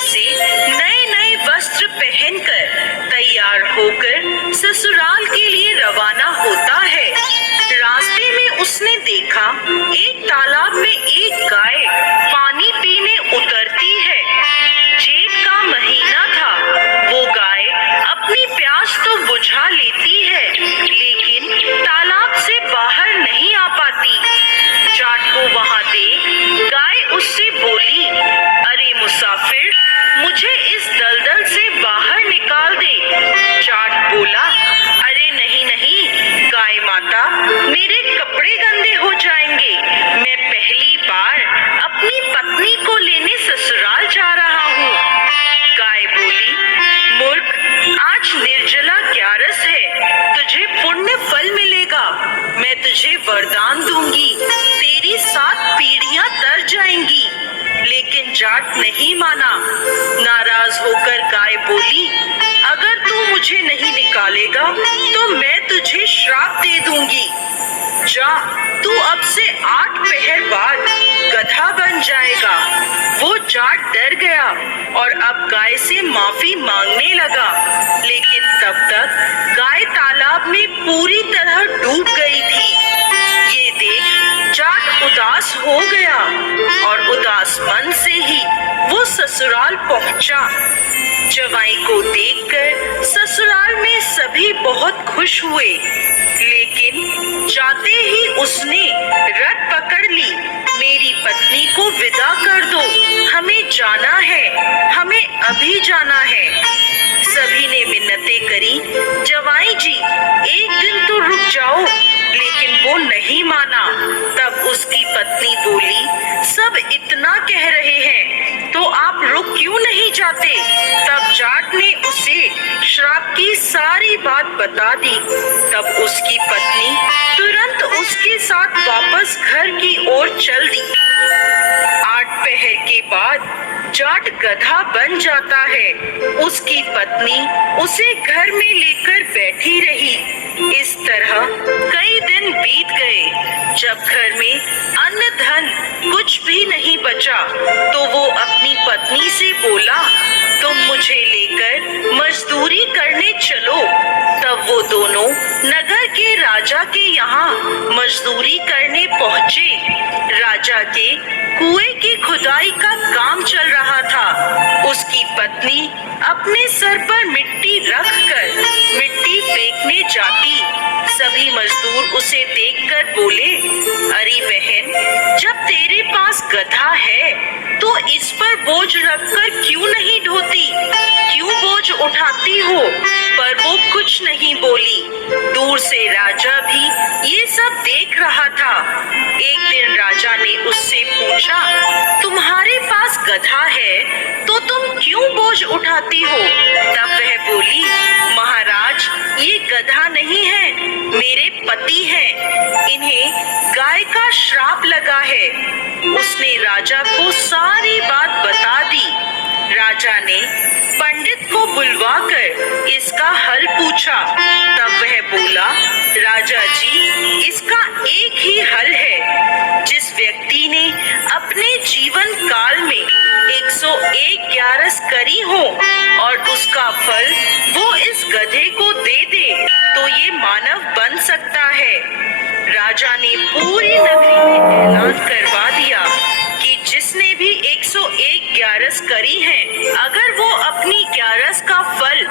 से नए नए वस्त्र पहनकर तैयार होकर ससुराल के लिए रवाना होता है। रास्ते में उसने देखा एक तालाब में एक गाय पानी पीने उतरती है। जेठ का महीना था। वो गाय अपनी प्यास तो बुझा लेती है, लेकिन तालाब से बाहर नहीं आ पाती। जाट को वहां देख गाय उससे बोली, अरे मुसाफिर, मुझे इस दलदल से बाहर निकाल दे। जाट बोला, अरे नहीं नहीं गाय माता, मेरे कपड़े गंदे हो जाएंगे। मैं पहली बार अपनी पत्नी को लेने ससुराल जा रहा हूँ। गाय बोली, मूर्ख, आज निर्जला ग्यारस है, तुझे पुण्य फल मिलेगा। मैं तुझे वरदान दूंगी, तेरी 7 पीढ़ियां तर जाएंगी। लेकिन जाट नहीं माना। नाराज होकर गाय बोली, अगर तू मुझे नहीं निकालेगा तो मैं तुझे श्राप दे दूंगी। जा, तू अब से 8 पहर बाद गधा बन जाएगा। वो जाट डर गया और अब गाय से माफी मांगने लगा, लेकिन तब तक गाय तालाब में पूरी तरह डूब गई थी। ये देख जाट उदास हो गया और उदास मन से ही वो ससुराल पहुंचा। जवाई को देखकर ससुराल में सभी बहुत खुश हुए, लेकिन जाते ही उसने रट पकड़ ली, मेरी पत्नी को विदा कर दो, हमें जाना है, हमें अभी जाना है। सभी ने मिन्नतें करी, जवाई जी एक दिन तो रुक जाओ, लेकिन वो नहीं माना। तब उसकी पत्नी बोली, सब इतना कह रहे हैं तो आप रुक क्यों नहीं जाते? तब जाट ने उसे श्राप की सारी बात बता दी। तब उसकी पत्नी तुरंत उसके साथ वापस घर की ओर चल दी। 8 पहर के बाद जाट गधा बन जाता है। उसकी पत्नी उसे घर में लेकर बैठी रही। इस तरह कई दिन बीत गए। जब घर में अन्न धन कुछ भी नहीं बचा तो वो अपनी पत्नी से बोला, तुम मुझे लेकर मजदूरी करने चलो। तब वो दोनों नगर के राजा के यहाँ मजदूरी करने पहुँचे। राजा के कुएं की खुदाई का काम चल रहा था। उसकी पत्नी अपने सर पर मिट्टी रखकर मिट्टी फेंकने जाती। सभी मजदूर उसे देखकर बोले, अरे बहन, जब तेरे पास गधा है तो इस पर बोझ रखकर क्यों नहीं ढोती, क्यों बोझ उठाती हो? पर वो कुछ नहीं बोली। दूर से राजा भी ये सब देख रहा था। एक दिन राजा ने उससे पूछा, तुम्हारे पास गधा है तो तुम क्यों बोझ उठाती हो? तब वह बोली, महाराज, ये गधा नहीं है, मेरे पति हैं, इन्हें गाय का श्राप लगा है। उसने राजा को सारी बात बता दी। राजा ने पंडित को बुलवाकर इसका हल पूछा। तब वह बोला, राजा जी, इसका एक ही हल है। जिस व्यक्ति ने अपने जीवन काल में 101 ग्यारस करी हो और उसका फल वो इस गधे को दे दे तो ये मानव बन सकता है। राजा ने पूरी नगरी में ऐलान करवा दिया कि जिसने भी 101 ग्यारस करी है, अगर वो अपनी ग्यारस का फल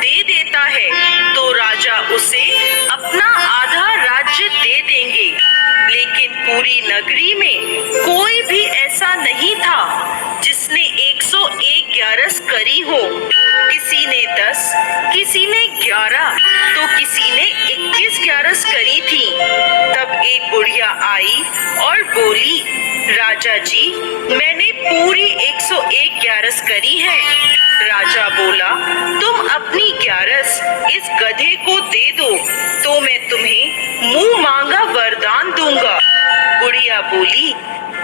दे देता है तो राजा उसे अपना आधा राज्य दे देंगे। लेकिन पूरी नगरी में कोई भी ऐसा नहीं था जिसने 101 ग्यारस करी हो। किसी ने 10, किसी ने 11 तो किसी ने 21 ग्यारस करी थी। तब एक बुढ़िया आई और बोली, राजा जी, मैंने पूरी 101 ग्यारस करी है। राजा बोला, तुम अपनी ग्यारस इस गधे को दे दो तो मैं तुम्हें मुंह मांगा वरदान दूंगा। बुढ़िया बोली,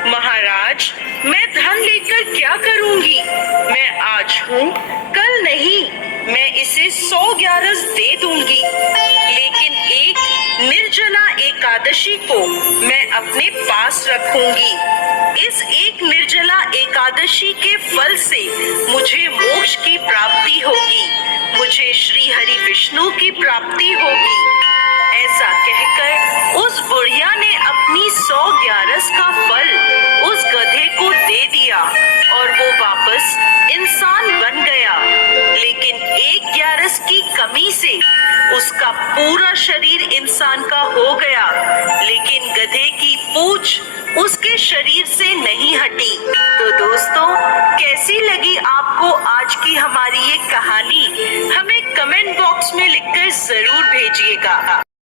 महाराज, मैं धन लेकर क्या करूंगी? मैं आज हूँ, कल नहीं, मैं इसे 100 ग्यारस दे दूंगी। लेकिन एक निर्जला एकादशी को मैं अपने पास रखूंगी। इस एक निर्जला एकादशी के फल से मुझे मोक्ष की प्राप्ति होगी, मुझे श्री हरि विष्णु की प्राप्ति होगी। ऐसा कहकर उस बुढ़िया ने अपनी 100 ग्यारस का फल उस गधे को दे दिया और वो वापस इंसान बन गया। लेकिन एक ग्यारस की कमी से उसका पूरा शरीर इंसान का हो गया, लेकिन गधे की पूंछ उसके शरीर से नहीं हटी। तो दोस्तों, कैसी लगी आपको आज की हमारी ये कहानी? हमें कमेंट बॉक्स में लिखकर जरूर भेजिएगा।